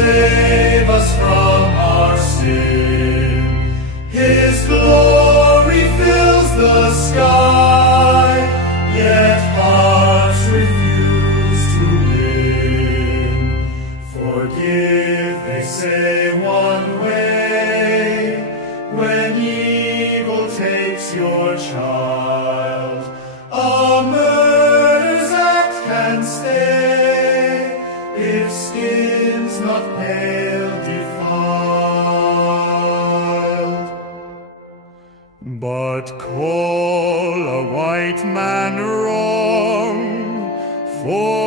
save us from our sin. His glory fills the sky, yet hearts refuse to win. Forgive, they say, one way, when evil takes your child. A murder's act can stay, if skin's not pale defiled. But call a white man wrong, for